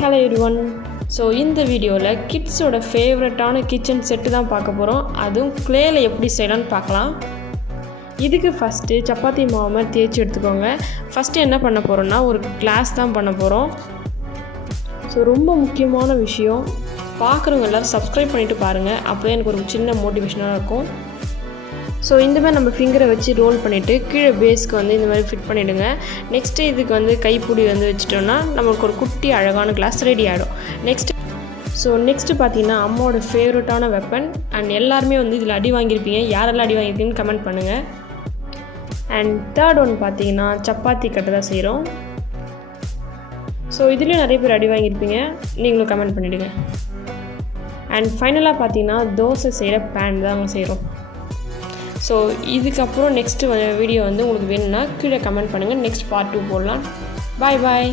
Hello everyone. So இந்த வீடியோவில் கிட்ஸோட ஃபேவரட்டான கிச்சன் செட்டு தான் பார்க்க போகிறோம். அதுவும் க்ளேயில் எப்படி செய்யலான்னு பார்க்கலாம். இதுக்கு ஃபஸ்ட்டு சப்பாத்தி மாவை தேய்ச்சி எடுத்துக்கோங்க. ஃபஸ்ட்டு என்ன பண்ண போகிறோன்னா ஒரு கிளாஸ் தான் பண்ண போகிறோம். ஸோ ரொம்ப முக்கியமான விஷயம், பார்க்குறவங்க எல்லோரும் சப்ஸ்கிரைப் பண்ணிவிட்டு பாருங்கள். அப்போ தான் எனக்கு ஒரு சின்ன மோட்டிவேஷனாக இருக்கும். ஸோ இந்த மாதிரி நம்ம ஃபிங்கரை வச்சு ரோல் பண்ணிவிட்டு கீழே பேஸ்க்கு வந்து இந்த மாதிரி ஃபிட் பண்ணிவிடுங்க. நெக்ஸ்ட்டு இதுக்கு வந்து கைப்பிடி வந்து வச்சுட்டோன்னா நம்மளுக்கு ஒரு குட்டி அழகான கிளாஸ் ரெடி ஆகிடும். நெக்ஸ்ட்டு பார்த்தீங்கன்னா அம்மாவோட ஃபேவரட்டான வெப்பன். அண்ட் எல்லாருமே வந்து இதில் அடி வாங்கியிருப்பீங்க. யாரெல்லாம் அடி வாங்கியிருப்பீங்கன்னு கமெண்ட் பண்ணுங்கள். அண்ட் தேர்ட் ஒன் பார்த்தீங்கன்னா சப்பாத்தி கட்டு தான் செய்கிறோம். ஸோ இதுலேயும் நிறைய பேர் அடி வாங்கியிருப்பீங்க, நீங்களும் கமெண்ட் பண்ணிவிடுங்க. அண்ட் ஃபைனலாக பார்த்தீங்கன்னா தோசை செய்கிற பேன் தான் அவங்க செய்கிறோம். ஸோ இதுக்கப்புறம் நெக்ஸ்ட்டு வீடியோ வந்து உங்களுக்கு வேணும்னா கீழே கமெண்ட் பண்ணுங்கள். நெக்ஸ்ட் பார்ட் 2 போடலாம். பாய் பாய்.